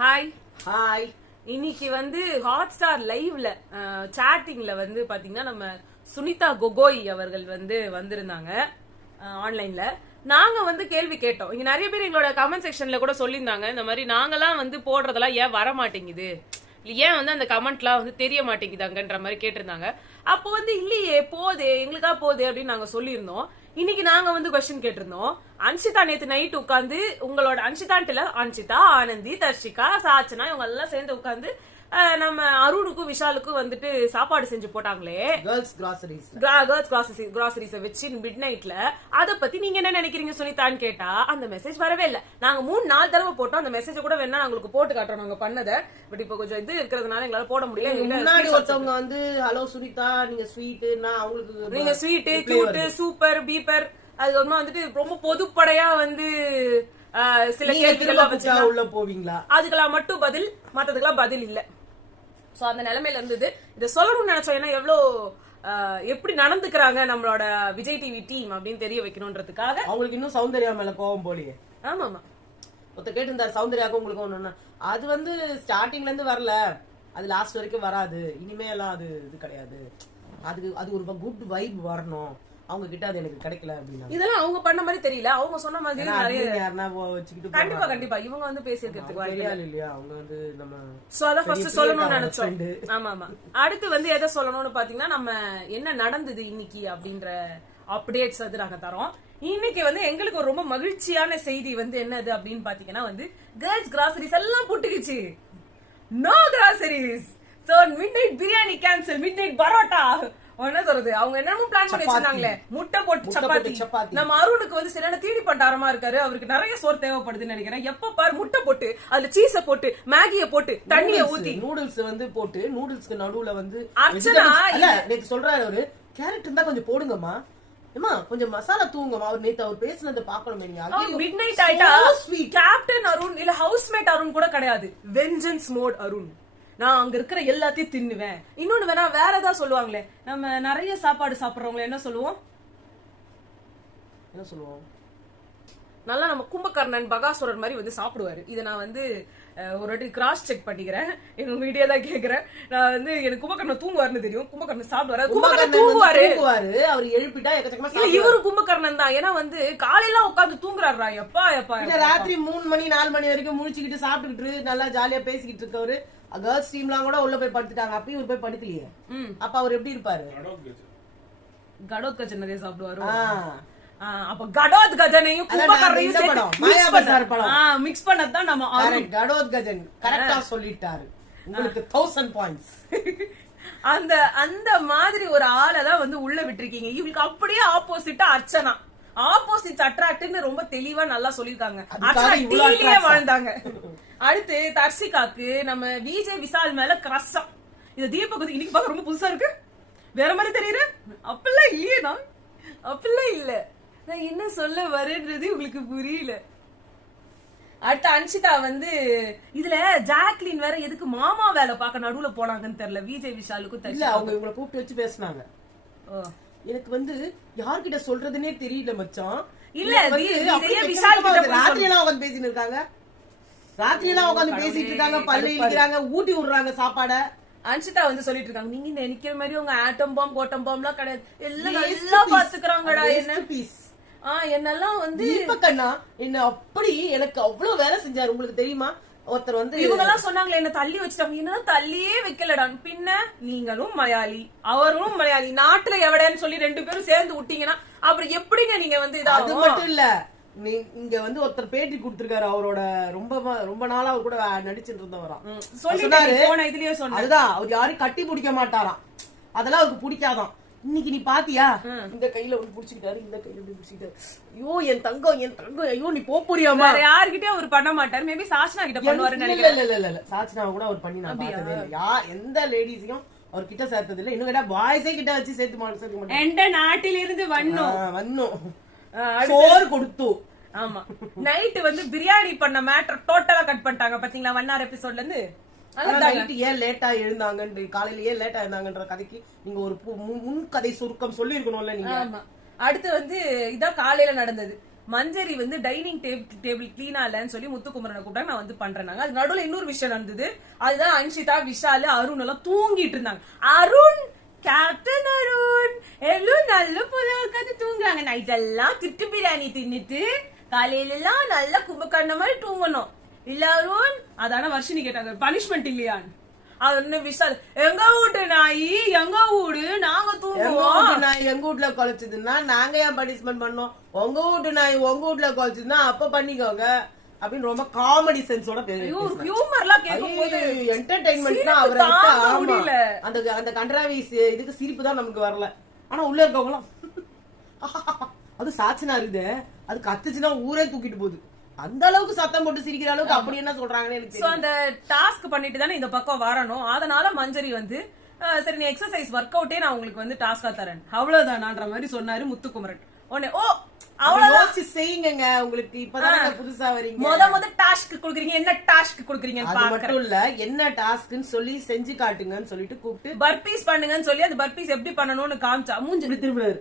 Hi hi. இன்னைக்கு வந்து hot star லைவ்ல சாட்டிங்ல வந்து பாத்தீங்கன்னா நம்ம சுனிதா கொகோய் அவர்கள் வந்து வந்திருந்தாங்க ஆன்லைன்ல. நாங்க வந்து கேள்வி கேட்டோம். இங்க நிறைய பேர் எங்களோட கமெண்ட் செக்ஷன்ல கூட சொல்லியிருந்தாங்க, இந்த மாதிரி நாங்கெல்லாம் வந்து போடுறதெல்லாம் ஏன் வர மாட்டேங்குது, ஏன் வந்து அந்த கமெண்ட்லாம் வந்து தெரிய மாட்டேங்குதாங்கன்ற மாதிரி கேட்டிருந்தாங்க. அப்போ வந்து இல்லையே போதே எங்களுக்கா போதே அப்படின்னு நாங்க சொல்லியிருந்தோம். இன்னைக்கு நாங்க வந்து கொஸ்டின் கேட்டிருந்தோம். அன்ஷிதா நேத்து நைட் உட்காந்து உங்களோட அன்ஷிதா, ஆனந்தி, தர்ஷிகா, சாச்சனா இவங்க எல்லாம் சேர்ந்து உட்காந்து நம்ம அருணுக்கும் விஷாலுக்கும் வந்துட்டு சாப்பாடு செஞ்சு போட்டாங்களே, கேர்ள்ஸ் கிராசரிஸ் வச்சு மிட் நைட்ல. அத பத்தி நீங்க என்ன நினைக்கிறீங்க சுனிதான்னு கேட்டா அந்த மெசேஜ் வரவே இல்ல. நாங்க 3-4 தடவை போட்டோம். அந்த மெசேஜ் கூட வேணா உங்களுக்கு போட்டு காட்டுறோம் நாங்க பண்ணத. பட் இப்ப கொஞ்சம் இது இருக்கிறதுனால எங்களால போட முடியல. முன்னாடி ஒருத்தவங்க வந்து ஹலோ சுனிதா நீங்க ஸ்வீட்னா அவங்களுக்கு நீங்க ஸ்வீட் கியூட் சூப்பர் பீப்பர் அது வந்துட்டு ரொம்ப பொதுப்படையா வந்து சில கேள்விகள் உள்ள போவீங்களா, அதுக்கெல்லாம் மட்டும் பதில், மத்ததுக்கெல்லாம் பதில் இல்ல. சோ அந்த நிலைமையில இருந்தது. இத சொல்லணும்னு நினைச்சோம். ஏன்னா எவ்வளவு எப்படி நடந்துக்கிறாங்க நம்மளோட விஜய் டிவி டீம் அப்படின்னு தெரிய வைக்கணும்ன்றதுக்காக. அவங்களுக்கு இன்னும் சௌந்தர்யா மேல கோவம் போலியே. ஆமா ஆமா, ஒருத்தர் கேட்டிருந்தாரு சௌந்தர்யாக்கும் உங்களுக்கு ஒண்ணு. அது வந்து ஸ்டார்டிங்ல இருந்து வரல, அது லாஸ்ட் வரைக்கும் வராது. இனிமே எல்லாம் அது இது கிடையாது. அது ஒரு குட் வைப் வரணும். அவங்க கிட்ட அது எனக்கு கிடைக்கல அப்படின்னா இதெல்லாம் அவங்க பண்ண மாதிரி தெரியல. அவங்க சொன்ன மாதிரி கண்டிப்பா இவங்க வந்து பேசியிருக்கிறதுக்கு இல்லையா. அவங்க வந்து நம்ம சோ அத ஃபர்ஸ்ட் சொல்லணும்னு நினைச்சோம். ஆமா ஆமா. அடுத்து வந்து எதை சொல்லணும்னு பாத்தீங்கன்னா நம்ம என்ன நடந்தது இன்னைக்கு அப்படின்ற அப்டேட்ஸ் வந்து நாங்க தரோம். இன்னைக்கு வந்து எங்களுக்கு ஒரு ரொம்ப மகிழ்ச்சியான செய்தி வந்து என்னது அப்படின்னு பாத்தீங்கன்னா வந்து கேர்ள்ஸ் கிராசரிஸ் எல்லாம் புட்டுக்குச்சு. No groceries. So midnight biryani cancel, midnight parotta. என்ன சொல்றது, அவங்க என்னமோ பிளான் பண்ணி வச்சிருந்தாங்களே, முட்டை போட்டு சப்பாத்தி. நம்ம அருணுக்கு வந்து சரியான தீனி பண்டாரமா இருக்காரு. அவருக்கு நிறைய சோறு தேவைப்படுதுன்னு நினைக்கிறேன். எப்ப பாரு முட்டை போட்டு அதுல சீஸ போட்டு மேகிய போட்டு தண்ணிய ஊத்தி நூடுல்ஸ் வந்து போட்டு நூடுல்ஸ்க்கு நடுவுல வந்து அர்ச்சனா சொல்றாரு அவரு கேரட் இருந்தா கொஞ்சம் போடுங்கம்மா, ஏமா கொஞ்சம் மசாலா தூங்குமா. அவர் நேத்து அவர் பேசுனதை பாக்கணும். மிட் நைட் ஆயிட்டா கேப்டன் அருண் இல்ல ஹவுஸ்மேட் அருண் கூட கிடையாது, வெஞ்சன்ஸ் மோட் அருண். நான் அங்க இருக்கிற எல்லாத்தையும் தின்னுவேன். இன்னொன்னு வேணா வேற ஏதாவது சொல்லுவாங்களே, நம்ம நிறைய சாப்பாடு சாப்பிடுறவங்கள என்ன சொல்லுவோம், நல்லா நம்ம கும்பகர்ணன் பகாசுரர் மாதிரி வந்து சாப்பிடுவாரு. இதை நான் வந்து ஒரு வாட்டி கிராஸ் செக் பண்ணிக்கிறேன். எங்க வீடியோ தான் கேக்குறேன். நான் வந்து எனக்கு கும்பகர்ணன் தூங்குவாருன்னு தெரியும். கும்பகர்ணன் சாப்பிடுவாரு, கும்பகர்ணன் தூங்குவாரு. அவர் எழுப்பிட்டா எக்கச்சக்கமா இவரு கும்பகர்ணன் தான். ஏன்னா வந்து காலையில உட்காந்து தூங்குறாரா. எப்பா ராத்திரி 3 மணி 4 மணி வரைக்கும் முழிச்சுக்கிட்டு சாப்பிட்டுக்கிட்டு நல்லா ஜாலியா பேசிக்கிட்டு இருக்கவரு. கேர்ள்ஸ் டீம்லாம் கூட உள்ள போய் படுத்துட்டாங்க. அப்பயும் இவர் போய் படுக்கலையே. அப்ப அவர் எப்படி இருப்பாரு? கடோத் கஜன் நிறைய சாப்பிடுவாரு. அப்ப கடோத் கஜனையும் கும்பகர்ணையும் மிக்ஸ் பண்ணதான் நம்ம கடோத் கஜன் கரெக்டா சொல்லிட்டாரு. உங்களுக்கு 1000 பாயிண்ட்ஸ். அந்த அந்த மாதிரி ஒரு ஆளை தான் வந்து உள்ள விட்டுருக்கீங்க. இவங்களுக்கு அப்படியே ஆப்போசிட்டா அர்ச்சனா. ஆப்போசிட் அட்ராக்ட்னு ரொம்ப தெளிவா நல்லா சொல்லிருக்காங்க. அர்ச்சனா வாழ்ந்தாங்க. அடுத்து தர்ஷிகாக்கு நம்ம விஜய் விஷால் மேல கிரஷம். இந்த தீபக் வந்து இன்னைக்கு பார்க்க ரொம்ப புதுசா இருக்கு, வேற மாதிரி தெரியுது. அப்படிலாம் இல்லையே, நான் அப்படிலாம் இல்ல. நான் என்ன சொல்ல வரேன்றது உங்களுக்கு புரியல. அடுத்த அன்ஷிதா வந்து இதுல ஜாக்லின் வேற எதுக்கு மாமா வேலை பார்க்க நடுவுல போனாங்கன்னு தெரியல. விஜய் விஷாலுக்கும் இல்ல, அவங்க இவங்களை கூப்பிட்டு வச்சு பேசினாங்க. எனக்கு வந்து யார்கிட்ட சொல்றதுன்னே தெரியல மச்சான். இல்ல விஷால் ராத்திரி எல்லாம் உட்காந்து பேசிட்டு இருக்காங்க. ராத்திரி எல்லாம் உட்காந்து பேசிட்டு இருக்காங்க, பல்ல இடிக்கிறாங்க, ஊட்டி விடுறாங்க சாப்பாட. அன்ஷிதா வந்து சொல்லிட்டு இருக்காங்க, நீங்க நினைக்கிற மாதிரி உங்க ஆட்டம் பாம் கோட்டம் பாம் எல்லாம் கிடையாது, எல்லாம் நல்லா பாத்துக்கிறாங்கடா. என்ன பீஸ் என்னெல்லாம் வந்து தீபக்கண்ணா என்ன அப்படி எனக்கு அவ்வளவு வேலை செஞ்சாரு. உங்களுக்கு தெரியுமா? ஒருத்தர் வந்து இவங்க எல்லாம் சொன்னாங்களே என்ன தள்ளி வச்சிட்டாங்க. என்ன தள்ளியே வைக்கலடா. பின்ன நீங்களும் மலையாளி அவரும் மலையாளி, நாட்டுல எவடன்னு சொல்லி 2 பேரும் சேர்ந்து விட்டீங்கன்னா அப்புறம் எப்படிங்க நீங்க வந்து அது மட்டும் இல்ல. இங்க வந்து ஒருத்தர் பேட்டி கொடுத்திருக்காரு. அவரோட ரொம்ப நாளா அவர் கூட நடிச்சிட்டு இருந்தவராம். அதுதான் அவர் யாரையும் கட்டி பிடிக்க மாட்டாராம். அதெல்லாம் அவருக்கு பிடிக்காதான். இன்னைக்கு நீ பாத்தியா, இந்த கையில ஒண்ணு புடிச்சுக்கிட்டாரு, இந்த கையில இப்படி புடிச்சுக்கிட்டாரு. ஐயோ என் தங்கம், ஐயோ நீ போறியாமா. யாருக்கிட்டே அவர் பண்ண மாட்டாரு. மேபி சாச்சனா கிட்ட பண்ணுவாரு நினைக்கிறேன். இல்ல சாச்சனா கூட அவர் பண்ணி நான் பார்த்ததே இல்ல. எந்த லேடிஸையும் அவர் கிட்ட சேர்த்தது இல்ல. இன்னும் கேட்டா பாய்ஸே கிட்ட வச்சு சேர்த்து மாட்டாங்க. எந்த நாட்டில இருந்து வண்ணோம் சோறு கொடுத்து. ஆமா, நைட் வந்து பிரியாணி பண்ண மேட்டர் டோட்டலா கட் பண்ணிட்டாங்க பாத்தீங்களா 1 hour எபிசோட்ல இருந்து. ஏன் லேட்டா எழுந்தாங்க, காலையில ஏன் லேட்டா இருந்தாங்கன்ற கதைக்கு நீங்க ஒரு முன் கதை சுருக்கம் சொல்லி இருக்கணும்ல நீங்க. அடுத்து வந்து இதான் காலையில நடந்தது. மஞ்சரி வந்து டைனிங் டேபிள் கிளீனா இல்லன்னு சொல்லி முத்துக்குமரனை கூப்பிட்டாங்க. நான் வந்து பண்றேனாங்க. அது நடுவுல இன்னொரு விஷயம் நடந்தது. அதுதான் அன்ஷிதா, விஷால், அருண் எல்லாம் தூங்கிட்டு இருந்தாங்க. அருண், கேப்டன் அருண் எல்லாம் நல்ல போல உட்காந்து தூங்குறாங்க. நைட் எல்லாம் திருட்டு பிரியாணி தின்னுட்டு காலையில எல்லாம் நல்லா கும்பகர்ண மாதிரி தூங்கணும் இல்ல அருண்? அதான வர்ஷினி கேட்டாங்க, பனிஷ்மெண்ட் இல்லையான்னு. அது விஷால், எங்க வீட்டு நாய் எங்க வீடு, நாங்க தூங்குவோம். நாய் எங்க வீட்டுல குலைச்சதுன்னா நாங்க ஏன் பனிஷ்மெண்ட் பண்ணோம்? உங்க வீட்டு நாய் உங்க வீட்டுல குலைச்சதுன்னா அப்ப பண்ணிக்கோங்க அப்படின்னு ரொம்ப காமெடி சென்ஸோட ஹியூமர்லாம் கேட்கும்போது என்டர்டைன்மெண்ட்னா அவரை முடியல. அந்த அந்த கண்ட்ராவிஸ் இதுக்கு சிரிப்பு தான் நமக்கு வரல. ஆனா உள்ள இருக்கவங்களாம் அது சாட்சினா இருக்குது, அது கத்துச்சுன்னா ஊரே தூக்கிட்டு போகுது. அந்த அளவுக்கு சத்தம் போட்டு சிரிக்கிற அளவுக்கு அப்படி என்ன சொல்றாங்கன்னு எனக்கு. அந்த டாஸ்க் பண்ணிட்டு தானே இந்த பக்கம் வரணும். அதனால மஞ்சரி வந்து சரி நீ எக்ஸசைஸ் ஒர்க் அவுட்டே நான் உங்களுக்கு வந்து டாஸ்கா தரேன் அவ்வளவுதான்ற மாதிரி சொன்னாரு முத்துக்குமரன். உடனே ஓ அவ்வளவு செய்யுங்க, உங்களுக்கு இப்பதான் புதுசா வரீங்க, முத டாஸ்க் குடுக்குறீங்க, என்ன டாஸ்க் குடுக்குறீங்க மட்டும் இல்ல என்ன டாஸ்க்னு சொல்லி செஞ்சு காட்டுங்கன்னு சொல்லிட்டு கூப்பிட்டு பர்பீஸ் பண்ணுங்கன்னு சொல்லி அந்த பர்பீஸ் எப்படி பண்ணணும்னு காமிச்சா. மூஞ்சி திரும்புறாரு,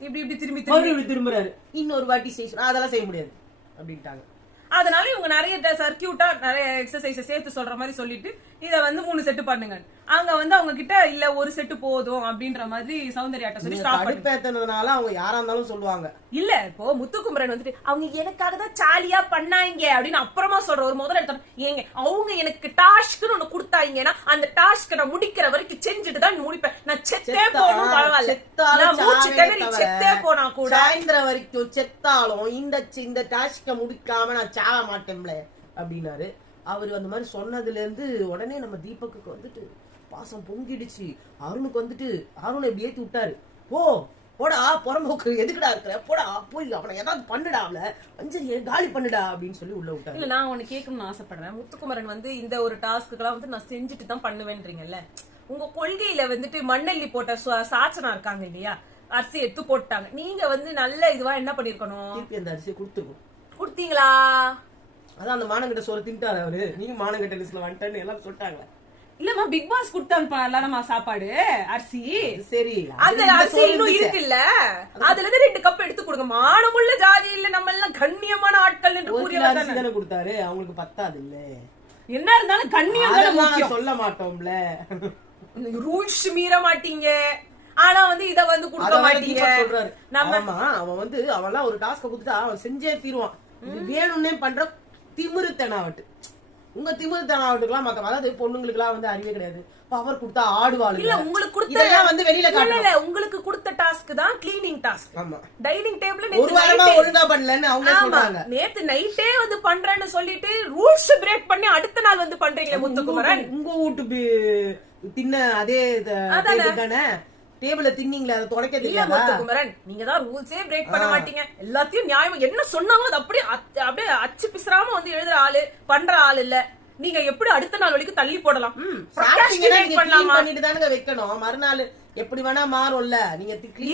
இப்படி திரும்பி திரும்புறாரு. இன்னொரு வாட்டி செய்ய அதெல்லாம் செய்ய முடியாது அப்படின்ட்டாங்க. அதனால இவங்க நிறைய சர்க்கியூட்டா நிறைய எக்ஸசைஸ் சேர்த்து சொல்ற மாதிரி சொல்லிட்டு இத வந்து 3 செட்டு பண்ணுங்க. அங்க வந்து அவங்க கிட்ட இல்ல ஒரு செட்டு போதும் அப்படின்ற மாதிரி சௌந்தர்யாட்ட சொல்லி ஸ்டாப் பண்ணதுனால அவங்க யாரா இருந்தாலும் சொல்லுவாங்க. இல்ல இப்போ முத்துக்குமரன் வந்துட்டு அவங்க எனக்காக தான் சாலியா பண்ணாங்க அப்படின்னு அப்புறமா சொல்ற ஒரு முதல்ல எடுத்தோம். ஏங்க அவங்க எனக்கு டாஸ்க்னு ஒண்ணு கொடுத்தாங்கன்னா அந்த டாஸ்க் நான் முடிக்கிற வரைக்கும் செஞ்சுட்டு தான் முடிப்பேன். நான் செத்தே போனும் பரவாயில்ல, செத்தே போனா கூட சாயந்தரம் வரைக்கும் செத்தாலும் இந்த டாஸ்க முடிக்காம நான் சாக மாட்டேன்ல அப்படின்னாரு. அவரு அந்த மாதிரி சொன்னதுல இருந்து உடனே நம்ம தீபக்கு வந்துட்டு பாசம் பொங்கிடுச்சு. அருணுக்கு வந்துட்டு அருணை இப்படி ஏத்தி விட்டாரு. போடா புறம்போக்கு எதுக்குடா இருக்கிற, போடா போய் அவனை ஏதாவது பண்ணுடா, அவள அஞ்சலி காலி பண்ணுடா அப்படின்னு சொல்லி உள்ள விட்டாரு. இல்ல நான் உனக்கு கேட்கணும்னு ஆசைப்படுறேன். முத்துக்குமரன் வந்து இந்த ஒரு டாஸ்க்குலாம் வந்து நான் செஞ்சுட்டு தான் பண்ணுவேன்றீங்கல்ல, உங்க கொள்கையில வந்துட்டு மண்ணெல்லி போட்ட சாச்சனா இருக்காங்க இல்லையா, அரிசி எடுத்து போட்டாங்க. நீங்க வந்து நல்ல இதுவா என்ன பண்ணிருக்கணும், திருப்பி அந்த அரிசியை கொடுத்தீங்களா? அதான் அந்த மானங்கிட்ட சொல்ல திண்டாரு அவரு. நீங்க மானங்கிட்ட லிஸ்ட்ல வந்துட்டேன்னு எல்லாம் சொல்லிட்டாங்க. இல்லமா பிக் பாஸ் கொடுத்தாங்க சாப்பாடு அரிசி, சரி அந்த அரிசி இன்னும் இருக்குல்ல, அதுல இருந்து 2 கப் எடுத்து கொடுங்க. மானமுள்ள ஜாதி இல்ல, நம்ம எல்லாம் கண்ணியமான ஆட்கள் என்று கூறியவர் கொடுத்தாரு. அவங்களுக்கு பத்தாது இல்ல, என்ன இருந்தாலும் கண்ணியம் சொல்ல மாட்டோம்ல, ரூல்ஸ் மீற மாட்டீங்க. ஆனா வந்து இத வந்து கொடுக்க மாட்டீங்க சொல்றாரு. ஆமா அவன் வந்து அவன்லாம் ஒரு டாஸ்க் கொடுத்துட்டா அவன் செஞ்சே தீருவான். இது வேணும்னே பண்ற திமிருத்தனாவட்டு. உங்க திமிருத்தனாவட்டுக்கெல்லாம் மத்த, அதாவது பொண்ணுங்களுக்கு எல்லாம் வந்து அறிவே கிடையாது. பவர் கொடுத்தா ஆடுவாள் இல்ல. உங்களுக்கு கொடுத்த வந்து வெளியில இல்ல உங்களுக்கு கொடுத்த டாஸ்க் தான் கிளீனிங் டாஸ்க். ஆமா, டைனிங் டேபிள் ஒரு வாரமா ஒழுங்கா பண்ணலன்னு அவங்க சொல்றாங்க. நேத்து நைட்டே வந்து பண்றேன்னு சொல்லிட்டு ரூல்ஸ் பிரேக் பண்ணி அடுத்த நாள் வந்து பண்றீங்களே முத்துக்குமரன். உங்க வீட்டு தின்ன அதே தானே டேபிள்ல தின்னீங்களே, அதை தொடக்க தெரியாது முத்துக்குமரன். நீங்க தான் ரூல்ஸே பிரேக் பண்ண மாட்டீங்க. எல்லாத்தையும் நியாயம் என்ன சொன்னாங்களோ அது அப்படியே அச்சு பிசுறாம வந்து எழுதுற ஆளு பண்ற ஆள் இல்ல. நீங்க எப்படி அடுத்த நாள் வரைக்கும் தள்ளி போடலாம், பண்ணிட்டு தானுங்க வைக்கணும். மறுநாள் எப்படி வேணா மாறும்ல. நீங்க இருக்கு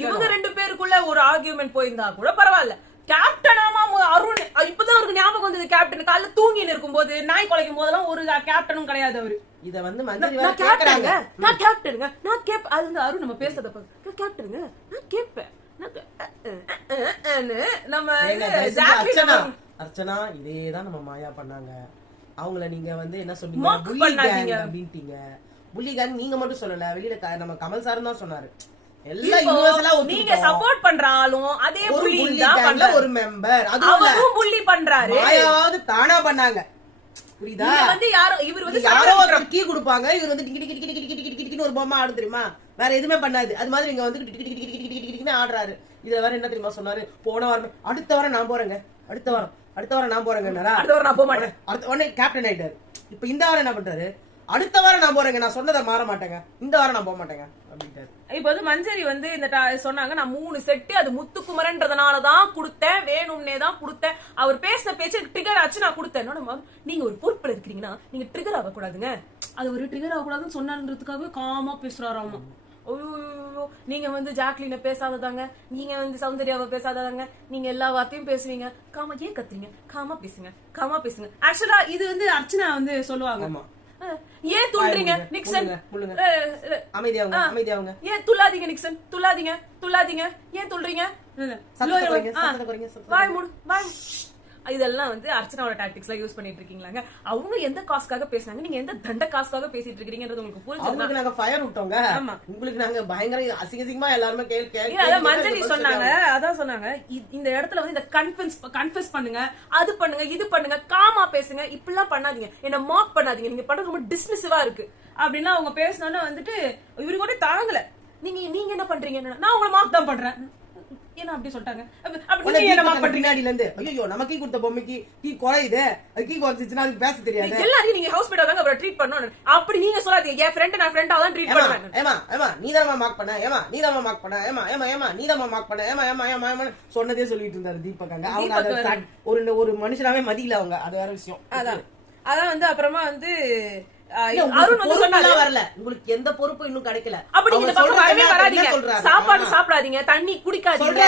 இவங்க 2 பேருக்குள்ள ஒரு ஆர்கியூமெண்ட் போயிருந்தா கூட பரவாயில்ல. கேப்டனாமா அருண் இப்பதான் அவருக்கு ஞாபகம் வந்தது. கேப்டன் காலைல தூங்கின்னு இருக்கும் போது நாய் குலைக்கும் போதெல்லாம் ஒரு கேப்டனும் கிடையாது அவரு. இத வந்து நான் கேப்டனுங்க நான் கேப் அது வந்து அருண் நம்ம பேசுறத கேப்டனுங்க நான் கேப்பேன் நம்ம அர்ச்சனா இதேதான் நம்ம மாயா பண்ணாங்க. அவங்கள நீங்க வந்து என்ன சொன்னீங்க அப்படின்ட்டீங்க. புள்ளி கேங் நீங்க மட்டும் சொல்லல, வெளியில நம்ம கமல் சார் தான் சொன்னாரு. நீங்க சப்போர்ட் பண்றாலும் அதே புள்ளி தான் ஒரு மெம்பர், அதுவும் புள்ளி பண்றாரு. மாயாவது தானா பண்ணாங்க, புரியுதா? வந்து யாரோ இவர் வந்து யாரோ ஒரு கீ கொடுப்பாங்க, இவர் வந்து டிக்கி டிக்கி டிக்கி டிக்கி டிக்கி டிக்கி ஒரு பொம்மை ஆடு தெரியுமா, வேற எதுவுமே பண்ணாது. அது மாதிரி இங்க வந்து டிக்கி டிக்கி டிக்கி டிக்கி டிக்கி ஆடுறாரு. இதுல வேற என்ன தெரியுமா சொன்னாரு, போன வாரம் அடுத்த வாரம் நான் போறேங்க, அடுத்த வாரம் நான் போறேங்க, அடுத்த வாரம் நான் போக மாட்டேன். அடுத்த உடனே கேப்டன் ஆயிட்டாரு. இப்ப இந்த வாரம் என்ன பண்றாரு, அடுத்த வாரம் நான் போறேங்க, நான் சொன்னதை மாற மாட்டேங்க, இந்த வாரம் நான் போக மாட்டேங்க அப்படின்ட்டாரு. இப்ப வந்து மஞ்சரி வந்து இந்த சொன்னாங்க நான் 3 செட்டு அது முத்துக்குமரன்றதுனாலதான் கொடுத்தேன், வேணும்னே தான் கொடுத்தேன். அவர் பேசின பேச்சு ட்ரிகர் ஆச்சு, நான் கொடுத்தேன். நீங்க ஒரு பொறுப்புல இருக்கிறீங்கன்னா நீங்க ட்ரிகர் ஆக கூடாதுங்க, அது ஒரு ட்ரிகர் ஆக கூடாதுன்னு சொன்னதுக்காக காமா பேசுறாராமா. நீங்க வந்து ஜாக்லின பேசாததாங்க, நீங்க வந்து சௌந்தர்யாவை பேசாததாங்க, நீங்க எல்லா வார்த்தையும் பேசுவீங்க, காமா ஏன் கத்துறீங்க, காமா பேசுங்க. ஆக்சுவலா இது வந்து அர்ச்சனா வந்து சொல்லுவாங்க, ஏன் துள்றீங்க நிக்சன், அமைதியாவுங்க, ஏன் துள்ளாதீங்க நிக்சன், துள்ளாதீங்க ஏன் துள்றீங்க, சத்தத்தை குறைங்க, சத்தத்தை குறைங்க, சத்தத்தை வாய் மூடு வாய் மூடு. இதெல்லாம் வந்து அர்ச்சனாவோட டாக்டிக்ஸ் எல்லாம் யூஸ் பண்ணிட்டு இருக்கீங்களாங்க. அவங்க எந்த காசுக்காக பேசுனாங்க, நீங்க எந்த தண்ட காசுக்காக பேசிட்டு இருக்கீங்கன்றது உங்களுக்கு புரிஞ்சுதா? அவங்களுக்கு நாங்க ஃபயர் விட்டோங்க. ஆமா. உங்களுக்கு நாங்க பயங்கர அசிங்கமா எல்லாருமே அதான் மஞ்சளி சொன்னாங்க, அதான் சொன்னாங்க இந்த இடத்துல வந்து இந்த கன்ஃபெஸ் பண்ணுங்க, அது பண்ணுங்க, இது பண்ணுங்க, காமா பேசுங்க, இப்படிலாம் பண்ணாதீங்க, என்ன மார்க் பண்ணாதீங்க, நீங்க பண்றது ரொம்ப டிஸ்மிசிவா இருக்கு அப்படின்னா அவங்க பேசினோன்னா வந்துட்டு இவரு கூட தாங்கல. நீங்க என்ன பண்றீங்க, நான் உங்களை மார்க் தான் பண்றேன் ஏன்னா அப்படி சொல்லிட்டாங்க. பின்னாடில இருந்து ஐயோ நமக்கு கொடுத்த பொம்மைக்கு கீ குறையுது, அது கீ குறைச்சிச்சுன்னா அதுக்கு பேச தெரியாது. எல்லாரையும் நீங்க ஹாஸ்பிடல் தாங்க அப்புறம் ட்ரீட் பண்ணணும். அப்படி நீங்க சொல்லாதீங்க, என் ஃப்ரெண்ட் நான் ஃப்ரெண்டா தான் ட்ரீட் பண்ணுவேன். ஏமா நீதாமா மார்க் பண்ண, ஏமா நீதாமா மார்க் பண்ண, ஏமா நீதாமா மார்க் பண்ண, ஏமா சொன்னதே சொல்லிட்டு இருந்தாரு தீபக். அவங்க ஒரு மனுஷனாவே மதியில அவங்க, அது வேற விஷயம். அதான் வந்து அப்புறமா வந்து அருண் வந்து சொன்னாரு வரல, உங்களுக்கு எந்த பொறுப்பும் இன்னும் கிடைக்கல. அப்படி இந்த பக்கம் வரவே வராதீங்க, சாப்பாடு சாப்பிடாதீங்க, தண்ணி குடிக்காதீங்க,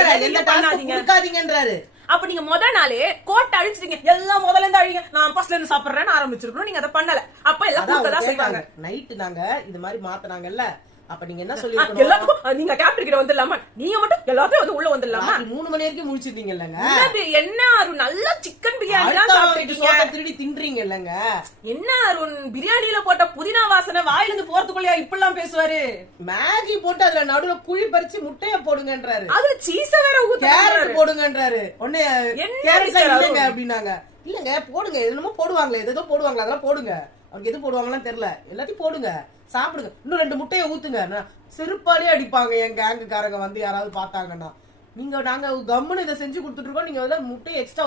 குடிக்காதீங்கன்றாரு. அப்ப நீங்க முதல் நாளே கோட்டை அழிச்சிட்டீங்க, எல்லாம் முதல்ல இருந்து அழிங்க, நான் ஃபர்ஸ்ட்ல இருந்து சாப்பிடுறேன்னு ஆரம்பிச்சிருக்கணும். நீங்க அதை பண்ணல, அப்ப எல்லாம் கூட்டதான் செய்வாங்க. நைட்டு நாங்க இது மாதிரி மாத்தினாங்கல்ல, அப்ப நீங்க என்ன சொல்லிருக்கணும், எல்லாத்துக்கும் நீங்க கேப்டன் கிட்ட வந்துடலாமா, நீங்க மட்டும் எல்லாத்தையும் வந்து உள்ள வந்துடலாமா? 3 மணி வரைக்கும் முடிச்சிருந்தீங்க இல்லங்க. என்ன அருண் நல்லா சிக்கன் பிரியாணி தான் சாப்பிட்டீங்க, திருடி தின்றீங்க இல்லங்க. என்ன அருண் பிரியாணியில போட்ட புதினா வாசனை வாயில இருந்து போறதுக்குள்ளயா இப்படிலாம் பேசுவாரு? மேகி போட்டு அதுல நடுவுல குழி பறிச்சு முட்டைய போடுங்கன்றாரு, அதுல சீஸ வேற கேரட் போடுங்கன்றாரு. ஒண்ணே கேரட் இல்லங்க அப்படின்னாங்க. இல்லங்க போடுங்க, என்னமோ போடுவாங்களே, ஏதோ போடுவாங்களா, அதெல்லாம் போடுங்க. அவங்க எது போடுவாங்கன்னு தெரியல, எல்லாத்தையும் போடுங்க, சாப்பிடுங்க, இன்னும் 2 முட்டையை ஊத்துங்க. செருப்பாலே அடிப்பாங்க என் கேங்குக்காரங்க வந்து யாராவது பார்த்தாங்கன்னா. நாங்க கம்முன்னு இதை செஞ்சு கொடுத்துட்டு இருக்கோம், நீங்க வந்து முட்டையை எக்ஸ்ட்ரா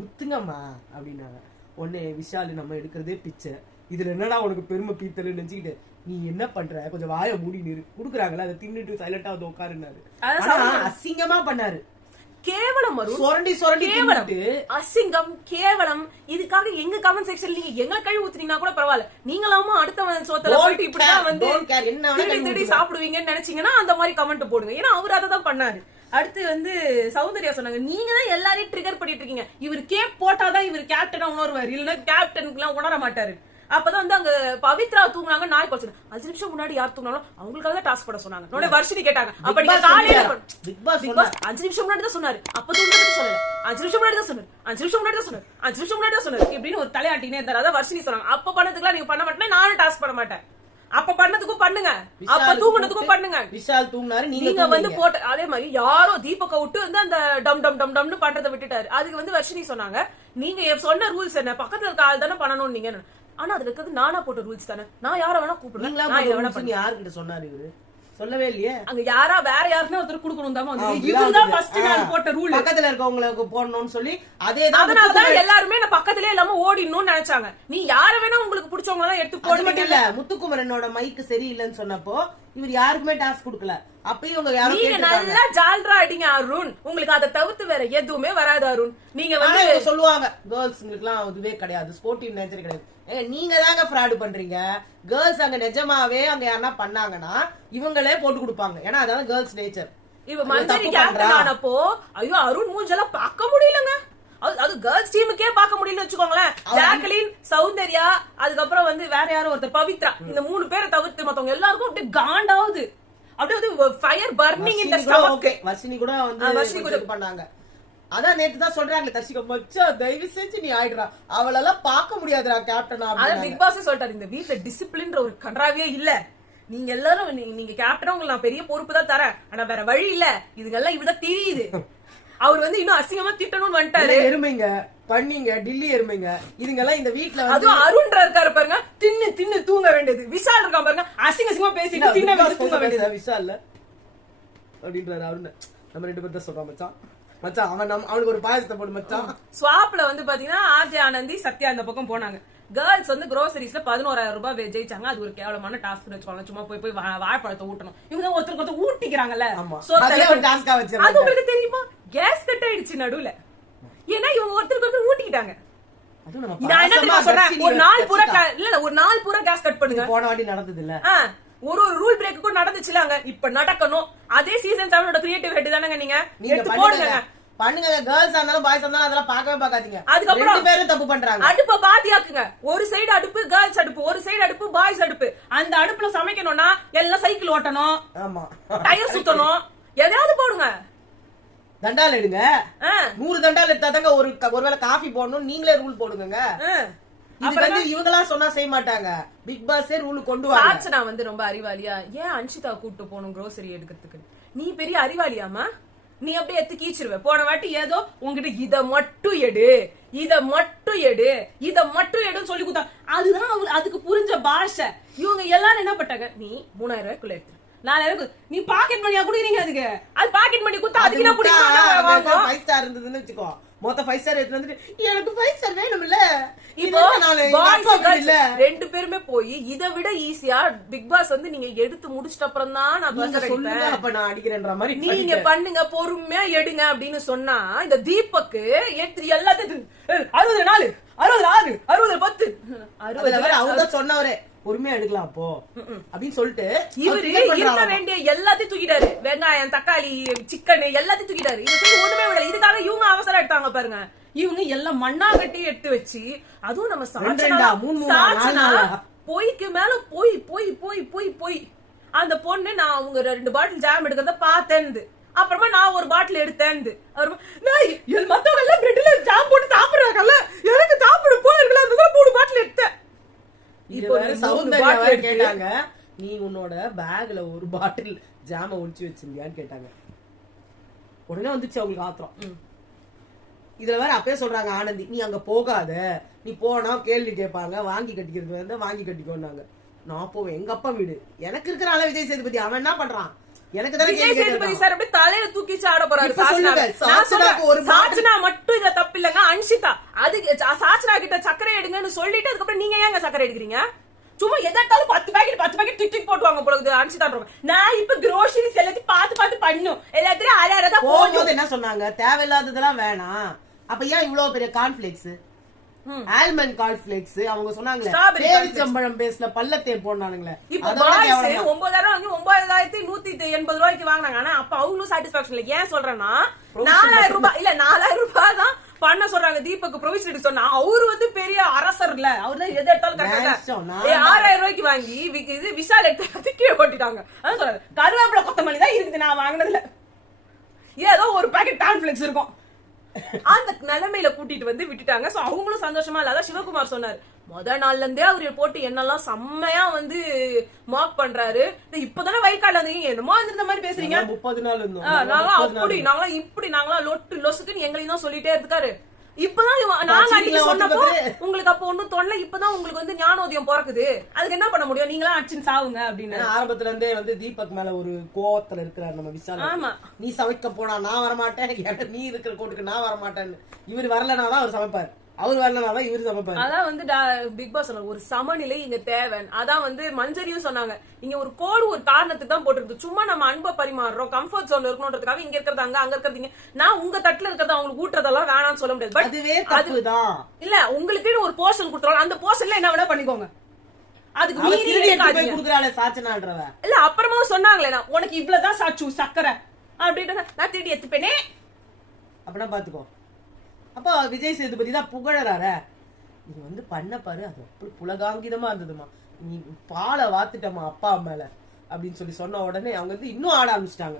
ஊத்துங்கம்மா அப்படின்னாங்க. உடனே விஷாலு நம்ம எடுக்கிறதே பிச்சை, இதுல என்னடா உனக்கு பெருமை பீத்தல் நினைச்சுக்கிட்டு நீ என்ன பண்ற, கொஞ்சம் வாய மூடி நிறு, குடுக்குறாங்களா அதை தின்னுட்டு சைலண்டா வந்து உட்காருனாரு. அசிங்கமா பண்ணாரு, கேவலம் கேவலம் அசிங்கம் கேவலம். இதுக்காக எங்க கமெண்ட் செக்ஷன்ல நீங்க எங்களை கழுவி ஊத்துனீங்கன்னா கூட பரவாயில்ல, நீங்களாம அடுத்த சோத்துல போயிட்டு இப்படிதான் வந்து திருடி சாப்பிடுவீங்கன்னு நினைச்சீங்கன்னா அந்த மாதிரி கமெண்ட் போடுங்க. ஏன்னா அவர் அதை தான் பண்ணாரு. அடுத்து வந்து சௌந்தர்யா சொன்னாங்க, நீங்க தான் எல்லாரையும் ட்ரிகர் பண்ணிட்டு இருக்கீங்க, இவர் கேப் போட்டாதான் இவர் கேப்டனா உணர்வாரு, இல்லன்னா கேப்டனுக்கு எல்லாம் உணர மாட்டாரு. அப்பதான் வந்து அங்க பவித்ரா தூங்குனாங்க, நாய் குறைச்சு 5 நிமிஷம் முன்னாடி யார் தூங்கினாலும் அவங்களுக்காக தான் டாஸ்க் பண்ண சொன்னாங்க. உடனே வர்ஷினி கேட்டாங்க, அப்ப நீங்க காலையில பிக் பாஸ் 5 நிமிஷம் முன்னாடி தான் சொன்னாரு, அப்ப தூங்குறது சொல்லல, 5 நிமிஷம் முன்னாடி தான் சொன்னாரு, 5 நிமிஷம் முன்னாடி தான் சொன்னாரு, 5 நிமிஷம் முன்னாடி தான் சொன்னாரு இப்படின்னு ஒரு தலையாட்டினே இருந்தாரு. அதான் வர்ஷினி சொன்னாங்க, அப்ப பண்ணதுக்குலாம் நீங்க பண்ண மாட்டேன், நானும் டாஸ்க் பண்ண மாட்டேன், அப்ப பண்ணதுக்கும் பண்ணுங்க, அப்ப தூங்குனதுக்கும் பண்ணுங்க. விஷால் தூங்குனாரு, நீங்க வந்து போட்டு அதே மாதிரி யாரோ தீபக்க விட்டு வந்து அந்த டம் டம் டம் டம்னு பண்றதை விட்டுட்டாரு. அதுக்கு வந்து வர்ஷினி சொன்னாங்க, நீங்க சொன்ன ரூல்ஸ் என்ன, பக்கத்துல இருக்க ஆள் தானே பண்ணணும் நீங்க, ஆனா அதுல இருக்கிறது நானா போட்ட ரூல்ஸ் தானே, நான் யார வேணா கூப்பிடுவேன், யாருக்கிட்ட சொன்னாரு இவரு சொல்லவே இல்லையே. அங்க யாரா வேற யாருக்குன்னா ஒருத்தர் குடுக்கணும் தான், இவருதான் ஃபர்ஸ்ட் நான் போட்ட ரூல், பக்கத்துல இருக்கவங்களுக்கு போடணும்னு சொல்லி. அதனாலதான் எல்லாருமே நான் பக்கத்திலே இல்லாம ஓடிடணும்னு நினைச்சாங்க. நீ யார வேணா உங்களுக்கு பிடிச்சவங்க எல்லாம் எடுத்து போட மட்டும் இல்ல, முத்துக்குமரனோட மைக்கு சரியில்லைன்னு சொன்னப்போ இவர் யாருக்குமே டாஸ்க் கொடுக்கல. அப்பயும் நீங்க நல்லா ஜால்ரா அடிங்க அருண், உங்களுக்கு அதை தவிர்த்து வேற எதுவுமே வராது அருண். நீங்க வந்து சொல்லுவாங்க கேர்ள்ஸ்ங்களுக்கு எல்லாம் இதுவே கிடையாது, ஸ்போர்ட்டிவ் நேச்சர் கிடையாது. நீங்க தாங்க ஃப்ராட் பண்றீங்க. கேர்ள்ஸ் அங்க நிஜமாவே அங்க யாரா பண்ணாங்கன்னா இவங்களே போட்டு கொடுப்பாங்க, ஏன்னா அதான் கேர்ள்ஸ் நேச்சர். இவ மஞ்சரி கேப்டன் ஆனப்போ ஐயோ அருண் மூஞ்செல்லாம் பார்க்க முடியலங்க, அது கேர்ள்ஸ் டீமுக்கே பார்க்க முடியல வச்சுக்கோங்களேன். ஜாக்லின், சௌந்தர்யா, அதுக்கப்புறம் வந்து வேற யாரும் ஒருத்தர் பவித்ரா, இந்த 3 பேரை தவிர்த்து மத்தவங்க எல்லாருக்கும் அப்படியே காண்டாவுது, அப்படியே வந்து ஃபயர் பர்னிங் இன் தி ஸ்டமக். ஓகே வர்ஷினி கூட வந்து பண்ணாங்க. அதான் நேத்து தான் சொல்றாங்க தர்ஷிகா மச்சான் தயவு செஞ்சு நீ ஆயிடுறா, அவளெல்லாம் பார்க்க முடியாதுடா கேப்டனா. அதான் பிக் பாஸ் சொல்லிட்டாரு, இந்த வீட்ல டிசிப்ளின்ற ஒரு கன்றாவே இல்ல, நீங்க எல்லாரும் நீங்க கேப்டனா உங்களுக்கு நான் பெரிய பொறுப்பு தான் தரேன், ஆனா வேற வழி இல்ல, இதுங்கெல்லாம் இப்படிதான் தெரியுது. அவர் வந்து இன்னும் அசிங்கமா திட்டணும்னு வந்துட்டாரு. எருமைங்க பண்ணீங்க டில்லி எருமைங்க இதுங்கெல்லாம் இந்த வீட்டுல அதுவும் அருண்ற இருக்காரு பாருங்க, தின்னு தின்னு தூங்க வேண்டியது. விஷால் இருக்கா பாருங்க, அசிங்க அசிங்கமா பேசிட்டு தின்ன வேண்டியது தூங்க வேண்டியது. விஷால் அப்படின்றாரு அருண். நம்ம 2 பேர் தான் சொல்றோம் மச்சான் மச்சான், அவனுக்கு ஒரு பாயசத்தை போடு மச்சான். ஸ்வாப்ல வந்து பாத்தீங்கன்னா ஆர்ஜே ஆனந்தி சத்யா அந்த பக்கம் போனாங்க. கேர்ள்ஸ் வந்து groceries-ல 11,000 ரூபாய் ஜெயிச்சாங்க. அது ஒரு கேவலமான டாஸ்க் வச்சுக்கோங்க. சும்மா போய் வாழைப்பழத்தை ஊட்டணும், இவங்க ஒருத்தருக்கு ஒருத்தர் ஊட்டிக்கிறாங்கல்ல, அது உங்களுக்கு தெரியுமா? கேஸ் கட் ஆயிடுச்சு நடுவுல, ஏன்னா இவங்க ஒருத்தருக்கு ஒருத்தர் ஊட்டிக்கிட்டாங்க. நான் என்ன தெரியுமா சொல்றேன், ஒரு நாள் பூரா கேஸ் கட் பண்ணுங்க. போன வாட்டி நடந்தது இல்ல, ஒரு ரூல் பிரேக் கூட நடந்துச்சுல அங்க, இப்ப நடக்கணும். அதே சீசன் 7 கிரியேட்டிவ் ஹெட் தானங்க, நீங்க எடுத்து போடுங்க பண்ணுங்க. கேர்ள்ஸ் இருந்தாலும் பாய்ஸ் இருந்தாலும் அதெல்லாம் பார்க்கவே பார்க்காதீங்க. அதுக்கப்புறம் 2 பேரும் தப்பு பண்றாங்க. அடுப்ப பாதியாக்குங்க, ஒரு சைடு அடுப்பு கேர்ள்ஸ் அடுப்பு, ஒரு சைடு அடுப்பு பாய்ஸ் அடுப்பு. அந்த அடுப்புல சமைக்கணும்னா எல்லாம் சைக்கிள் ஓட்டணும், ஆமா டயர் சுத்தணும், எதையாவது போடுங்க. தண்டால் எடுங்க. 100 தண்டால் எடுத்தாதாங்க ஒருவேளை காஃபி போடணும். நீங்களே ரூல் போடுங்க. இது வந்து இவங்களா சொன்னா செய்ய மாட்டாங்க. பிக் பாஸே ரூல் கொண்டு வா. சாட்சனா வந்து ரொம்ப அறிவாளியா? ஏன் அன்ஷிதா கூட்டு போகணும் grocery எடுக்கிறதுக்கு? நீ பெரிய அறிவாளியாமா? நீ அப்படியே எடுத்து கீச்சிருவ. போன வாட்டி ஏதோ உங்ககிட்ட இத மட்டும் எடு, இத மட்டும் எடு, இத மட்டும் எடுன்னு சொல்லி கொடுத்தா. அதுதான் அதுக்கு புரிஞ்ச பாஷை. இவங்க எல்லாரும் என்ன பட்டாங்க? நீ 3000 ரூபாய்க்குள்ள எடுத்து 4000 நீ பாக்கெட் மணியா குடுக்குறீங்க. அதுக்கு அது பாக்கெட் மணி கொடுத்தா அதுக்கு என்ன பிடிக்கும்? 5 ஸ்டார் இருந்ததுன்னு வச்சுக்கோ. மொத்த 5 ஸ்டார் எடுத்து வந்துட்டு எனக்கு 5 ஸ்டார் வேணும்ல. இப்போ ரெண்டு பேருமே போய் இதை விட ஈஸியா பிக் பாஸ் வந்து நீங்க எடுத்து முடிச்சிட்ட அப்புறம் தான் நான் அடிக்கிறேன்ற மாதிரி நீங்க பண்ணுங்க, பொறுமையா எடுங்க அப்படின்னு சொன்னா இந்த தீபக்கு எல்லாத்தையும் 60 4 60 6 60 10 அவர் சொன்னவரே பொறுமையா எடுக்கலாம் அப்போ அப்படின்னு சொல்லிட்டு இவரு இருக்க வேண்டிய எல்லாத்தையும் தூக்கிட்டாரு. வெங்காயம், தக்காளி, சிக்கன் எல்லாத்தையும் தூக்கிட்டாரு. இது ஒண்ணுமே விடல. இதுக்காக இவங்க அவசரம் எடுத்தாங்க பாருங்க. இவங்க எல்லாம் மண்ணா கட்டி எடுத்து வச்சு, அதுவும் நம்ம சாட்சனா பொய்க்கு மேல போய் போய் போய் போய் போய் அந்த பொண்ணு நான் அவங்க 2 பாட்டில் ஜாம் எடுக்கிறத பார்த்தேன். அப்புறமா நான் ஒரு பாட்டில் எடுத்தேன். மத்தவங்க எல்லாம் பிரெட்ல ஜாம் போட்டு சாப்பிடுறாங்கல்ல, எனக்கு சாப்பிட போல இருக்குல்ல, அதுக்கு 3 பாட்டில் எடுத்தேன். கேட்டாங்க நீ உன்னோட பேக்ல ஒரு பாட்டில் ஜாம ஒளிச்சு வச்சிருந்தியான்னு கேட்டாங்க. உடனே வந்துச்சு அவங்களுக்கு ஆத்திரம். இதுல வேற அப்பயே சொல்றாங்க ஆனந்தி நீ அங்க போகாத, நீ போனா கேள்வி கேட்பாங்க, வாங்கி கட்டிக்கிறது வந்து வாங்கி கட்டிக்கோன்னாங்க. நான் போவேன், எங்க அப்பா வீடு. எனக்கு இருக்கிற ஆள விஜய் சேதுபதி, அவன் என்ன பண்றான்? எனக்கு தான் விஜய் சேதுபதி சார் அப்படியே தலையில தூக்கி ஆட போறாரு. சாட்சனா மட்டும் இதுல தப்பு இல்லங்க. அன்ஷிதா அதுக்கு சாட்சனா கிட்ட சக்கரை எடுங்கன்னு சொல்லிட்டு அதுக்கப்புறம் நீங்க ஏங்க சக்கரை எடுக்கிறீங்க? சும்மா எதாட்டாலும் 10 பாக்கெட் தூக்கி போட்டுவாங்க போறது அன்ஷிதான்றவங்க. நான் இப்ப groceries எல்லாத்தையும் பார்த்து பண்ணும் எல்லாத்தையும் அரையறதா போகும்போது என்ன சொன்னாங்க? தேவையில்லாததெல்லாம் வேணாம். அப்ப ஏன் இவ்வளவு பெரிய கார்ன்ஃபிளேக்ஸ், ஆல்மண்ட் கார்ன்ஃபிளேக்ஸ் அவங்க சொன்னாங்களே, பேரிச்சம்பழம் பேஸ்ல பல்லத்தே போடுனானுங்களே. இப்போ பாய்ஸ் 9000 வாங்கி 9180 ரூபாய்க்கு வாங்குனாங்க. ஆனா அப்ப அவங்களும் சாட்டிஸ்பாக்சன் இல்ல. ஏன் சொல்றேன்னா 4000 ரூபாய் இல்ல 4000 ரூபாய் தான் பண்ண சொல்றாங்க. தீபக் ப்ரொவிஷன் சொன்னா அவரு வந்து பெரிய அரசர் இல்ல, அவரு தான் எதை எடுத்தாலும் கரெக்டா 6000 ரூபாய்க்கு வாங்கி இது விஷால் எடுத்து கீழே கொட்டிட்டாங்க. அதான் சொல்றாங்க கருவேப்பிலை கொத்தமல்லி தான் இருக்குது நான் வாங்கினதுல, ஏதோ ஒரு பாக்கெட் கார்ன்ஃபிளேக்ஸ் இருக்கும். அந்த நிலைமையில கூட்டிட்டு வந்து விட்டுட்டாங்க. சோ அவங்களும் சந்தோஷமா இல்ல. அதான் சிவகுமார் சொன்னாரு, முத நாள்ல இருந்தே அவரு போட்டு என்னெல்லாம் செம்மையா வந்து மார்க் பண்றாரு. இப்பதானே வைல்ட் கார்டு வந்தீங்க, என்னமோ இந்த மாதிரி பேசுறீங்க. 30 நாள் நாங்களா அப்படி நாங்களா இப்படி நாங்களா லொட்டு லொசுக்குன்னு எங்களையும் தான் சொல்லிட்டே இருக்காரு. இப்பதான் நாங்க அன்னைக்கு சொன்னப்போ உங்களுக்கு அப்ப ஒண்ணும் தோணல. இப்பதான் உங்களுக்கு வந்து ஞானோதயம் பிறக்குது, அதுக்கு என்ன பண்ண முடியும்? நீங்களா அடிச்சுன்னு சாவுங்க அப்படின்னு. ஆரம்பத்துல இருந்தே வந்து தீபக் மேல ஒரு கோவத்துல இருக்கிறாரு நம்ம விஷால். ஆமா, நீ சமைக்க போனா நான் வரமாட்டேன், நீ இருக்கிற கோட்டுக்கு நான் வரமாட்டேன்னு. இவர் வரலனாதான் அவர் சமைப்பாரு, அவர் வரலனாதான் இவரு சமைப்பாரு. அதான் வந்து பிக் பாஸ் சொன்னாங்க ஒரு சமநிலை இங்க தேவை. அதான் வந்து மஞ்சரியும் சொன்னாங்க, இங்க ஒரு கோடு ஒரு காரணத்துக்கு தான் போட்டுருக்கு. சும்மா நம்ம அன்பை பரிமாறுறோம், கம்ஃபர்ட் ஜோன்ல இருக்கணும்ன்றதுக்காக இங்க இருக்கிறது அங்க இருக்கிறது நான் உங்க தட்டுல இருக்கிறது அவங்களுக்கு ஊட்டுறதெல்லாம் வேணாம்னு சொல்ல முடியாது. பட் அதுவே தப்புதான் இல்ல. உங்களுக்கு ஒரு போர்ஷன் கொடுத்துருவாங்க, அந்த போர்ஷன்ல என்ன வேணா பண்ணிக்கோங்க. அதுக்கு மீறி குடுக்குறாளே சாட்சனான்றவ இல்ல. அப்புறமா சொன்னாங்களே நான் உனக்கு இவ்வளவுதான் சாச்சு சக்கரை அப்படின்னு நான் திருடி எடுத்துப்பேனே அப்படின்னா பாத்துக்கோ. அப்ப விஜய் சேதுபதி தான் புகழறார, நீ வந்து பண்ண பாரு, அது அப்படி புலகாங்கிதமா இருந்ததுமா, நீ பாலை வாத்துட்டமா அப்பா மேல அப்படின்னு சொல்லி சொன்ன உடனே அவங்க வந்து இன்னும் ஆட ஆரம்பிச்சிட்டாங்க.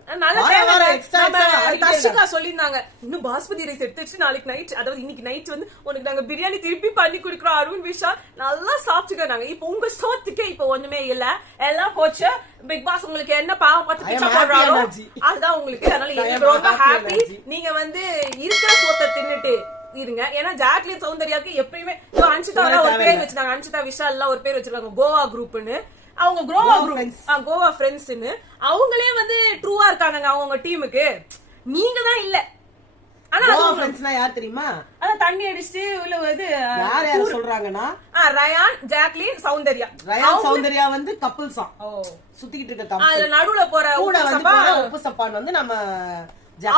சொல்லிருந்தாங்க இன்னும் பாஸ்மதி ரைஸ் எடுத்து வச்சு நாளைக்கு நைட், அதாவது இன்னைக்கு நைட் வந்து உனக்கு நாங்க பிரியாணி திருப்பி பண்ணி குடுக்குறோம் அருண் விஷால், நல்லா சாப்பிட்டுக்காங்க. இப்ப உங்க சோத்துக்கே இப்ப ஒண்ணுமே இல்ல, எல்லாம் போச்சு. பிக் பாஸ் உங்களுக்கு என்ன பாவம் பார்த்து பிச்சை போடுறாரோ அதுதான் உங்களுக்கு. அதனால எனக்கு ரொம்ப ஹாப்பி. நீங்க வந்து இருக்கிற சோத்தை தின்னுட்டு இருங்க. ஏன்னா ஜாக்லின் சௌந்தர்யாவுக்கு எப்பயுமே அன்ஷிதா ஒரு பேர் வச்சிருக்காங்க, அன்ஷிதா விஷால் ஒரு பேர் வச்சிருக்காங்க கோவா குரூப்னு. அவங்க கோவா ஃப்ரெண்ட்ஸ்னு அவங்களே வந்து ட்ரூவா இருக்காங்க அவங்க டீமுக்கு. நீங்க தான் இல்ல. ஆனா ஃப்ரெண்ட்ஸ்னா யார் தெரியுமா? அத தண்ணி அடிச்சிட்டு உள்ள வந்து யார் யார் சொல்றாங்கன்னா ரயான், ஜாக்லின், சௌந்தர்யா. ரயான் சௌந்தர்யா வந்து கப்பிள்ஸா சுத்திக்கிட்டு இருக்க கப்பிள். அதுல நடுவுல போற உப்பு சப்பான் வந்து நம்ம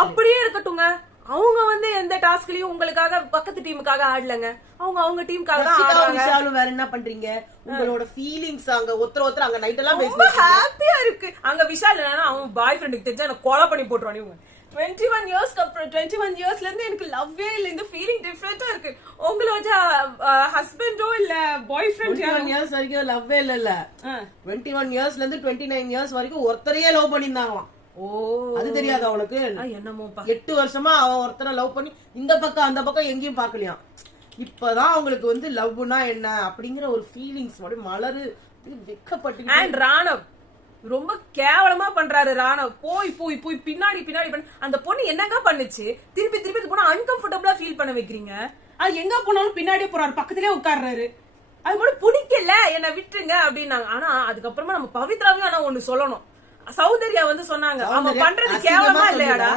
அப்படியே இருக்கட்டுங்க. அவங்க வந்து எந்த டாஸ்க்லயும் உங்களுக்காக பக்கத்து டீமுக்காக ஆடலங்க, அவங்க டீமுக்காக தான் ஆடுறாங்க. வேற என்ன பண்றீங்க? உங்களோட ஃபீலிங்ஸ் அங்க ஒருத்தர் அங்க நைட் எல்லாம் ரொம்ப ஹாப்பியா இருக்கு. அங்க விஷால் அவன் பாய் ஃப்ரெண்டுக்கு தெரிஞ்சா எனக்கு கொலை பண்ணி போட்டுருவான். இவங்க 21 இயர்ஸ்க்கு அப்புறம் 21 இயர்ஸ்ல இருந்து எனக்கு லவ்வே இல்ல. இந்த ஃபீலிங் டிஃபரெண்டா இருக்கு. உங்களோட ஹஸ்பண்டோ இல்ல பாய் ஃப்ரெண்ட் 21 இயர்ஸ் வரைக்கும் லவ்வே இல்ல. 21 இயர்ஸ்ல இருந்து 29 இயர்ஸ் வரைக்கும் ஒருத்தரையே லவ் பண்ணிருந்தாங்களாம். ஓ அது தெரியாது அவனுக்கு. என்னமோப்பா 8 வருஷமா அவன் ஒருத்தனை லவ் பண்ணி இந்த பக்கம் அந்த பக்கம் எங்கேயும் பாக்கலையாம். இப்பதான் அவங்களுக்கு வந்து லவ்னா என்ன அப்படிங்கிற ஒரு ஃபீலிங்ஸ் மலரு வெக்கப்பட்டு. அண்ட் ராணவ் ரொம்ப கேவலமா பண்றாரு. ராணவ் போய் போய் போய் பின்னாடி பின்னாடி அந்த பொண்ணு என்னங்க பண்ணுச்சு? திருப்பி திருப்பி போனா அன்கம்ஃபர்டபுளா ஃபீல் பண்ண வைக்கிறீங்க. அது எங்க போனாலும் பின்னாடியே போறாரு, பக்கத்திலே உட்கார்றாரு. அது கூட பிடிக்கல, என்ன விட்டுருங்க அப்படின்னாங்க. ஆனா அதுக்கப்புறமா நம்ம பவித்ராவையும் ஆனா ஒண்ணு சொல்லணும். சௌந்தர்யா வந்து சொன்னாங்க, அவன் பண்றது கேவலமா இல்லையாடா,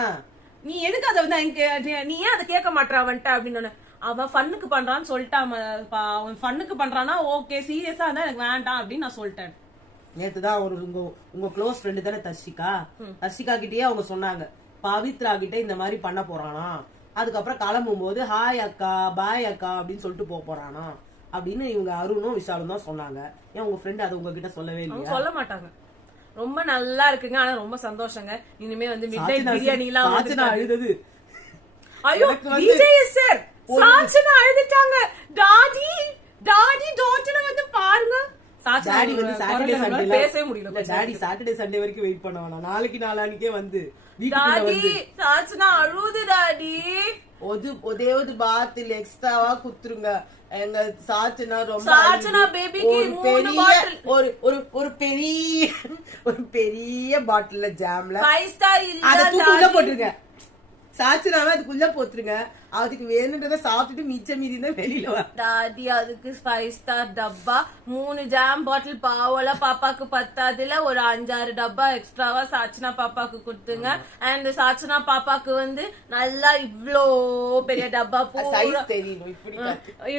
நீ எதுக்கு அதை வந்து நீ ஏன் அதை கேட்க மாட்டா வந்துட்ட அப்படின்னு. அவன் ஃபன்னுக்கு பண்றான்னு சொல்லிட்டான். அவன் ஃபன்னுக்கு பண்றான்னா ஓகே, சீரியஸா இருந்தா எனக்கு வேண்டாம் அப்படின்னு நான் சொல்லிட்டேன். நேத்துதான் ஒரு உங்க க்ளோஸ் ஃப்ரெண்டு தானே தர்ஷிகா, தர்ஷிகா கிட்டயே அவங்க சொன்னாங்க பவித்ரா கிட்ட இந்த மாதிரி பண்ண போறானா, அதுக்கப்புறம் கிளம்பும் போது ஹாய் அக்கா பாய் அக்கா அப்படின்னு சொல்லிட்டு போறானா அப்படின்னு இவங்க அருணும் விஷாலும் தான் சொன்னாங்க. ஏன் உங்க ஃப்ரெண்ட் அதை உங்ககிட்ட சொல்லவே இல்லையா? சொல்ல மாட்டாங்க. ரொம்ப நல்லா இருக்குங்க, ஆனா ரொம்ப சந்தோஷங்க. இனிமே வந்து மிட்நைட் பிரியாணி எல்லாம் அழுதது. ஐயோ விஜய் சார் சாச்சனா அழுதுட்டாங்க. டாடி டாடி டாடின வந்து பாருங்க. டாடி வந்து சாட்டர்டே சண்டே பேசவே முடியல. டாடி சாட்டர்டே சண்டே வரைக்கும் வெயிட் பண்ண வேணாம், நாளைக்கு நாளானிக்கே வந்து டாடி சாச்சனா அழுது. டாடி ஒரே ஒரு பாட்டில் எக்ஸ்ட்ராவா குத்துருங்க. எங்க சாச்சனா ரொம்ப சாச்சனா பேபிக்கு ஒரு பெரிய பாட்டில்ல ஜாம்ல 5 ஸ்டார் இல்ல அத தூக்கி உள்ள போட்டுருங்க. சாச்சனாவை அதுக்குள்ள போட்டுருங்க. அதுக்கு வேணுன்றத சாப்பிட்டுட்டு மிச்ச மீதி தான் வெளியில வா. டாடி அதுக்கு 5 ஸ்டார் டப்பா 3 ஜாம் பாட்டில் பாவல பாப்பாக்கு பத்தாதுல ஒரு 5-6 டப்பா எக்ஸ்ட்ராவா சாச்சனா பாப்பாக்கு கொடுத்துங்க. அண்ட் சாச்சனா பாப்பாக்கு வந்து நல்லா இவ்ளோ பெரிய டப்பா பூரா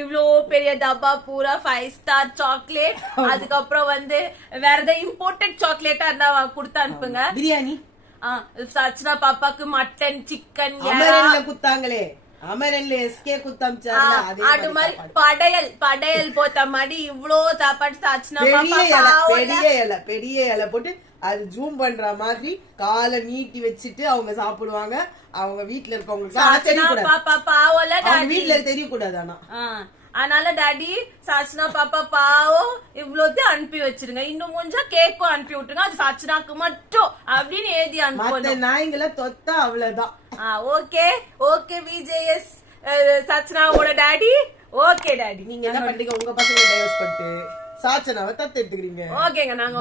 இவ்ளோ பெரிய டப்பா பூரா 5 ஸ்டார் சாக்லேட். அதுக்கப்புறம் வந்து வேற ஏதாவது இம்போர்ட்டட் சாக்லேட்டா இருந்தா கொடுத்து அனுப்புங்க. பிரியாணி சாச்சனா பாப்பாக்கு மட்டன் சிக்கன் குத்தாங்களே அமரன்ல எஸ்கே குத்தம்ச்சாங்க. அது மாதிரி படையல் போட்ட மாதிரி இவ்ளோ சாப்பாடு சாச்சனா பெரிய இலை போட்டு அது ஜூம் பண்ற மாதிரி காலை நீட்டி வச்சுட்டு அவங்க சாப்பிடுவாங்க. அவங்க வீட்டுல இருக்கவங்களுக்கு பாப்பா பாவல வீட்டுல தெரியக்கூடாது. ஆனா அதனால டாடி சாச்சனா பாப்பா பாவம் இவ்வளவு அனுப்பி வச்சிருங்க. இன்னும் கொஞ்சம் கேக்கும் அனுப்பி விட்டுருங்க, அது சாச்சனாக்கு மட்டும் அப்படின்னு எழுதி அனுப்பி. நாய்ங்கள தொத்தா அவ்வளவுதான். ஓகே ஓகே விஜேஎஸ் சாச்சனாவோட டாடி. ஓகே டாடி, நீங்க என்ன பண்றீங்க? உங்க பசங்க டைவர்ஸ் பண்ணிட்டு சாச்சனாவை தத்து எடுத்துக்கிறீங்க. ஓகேங்க, நாங்க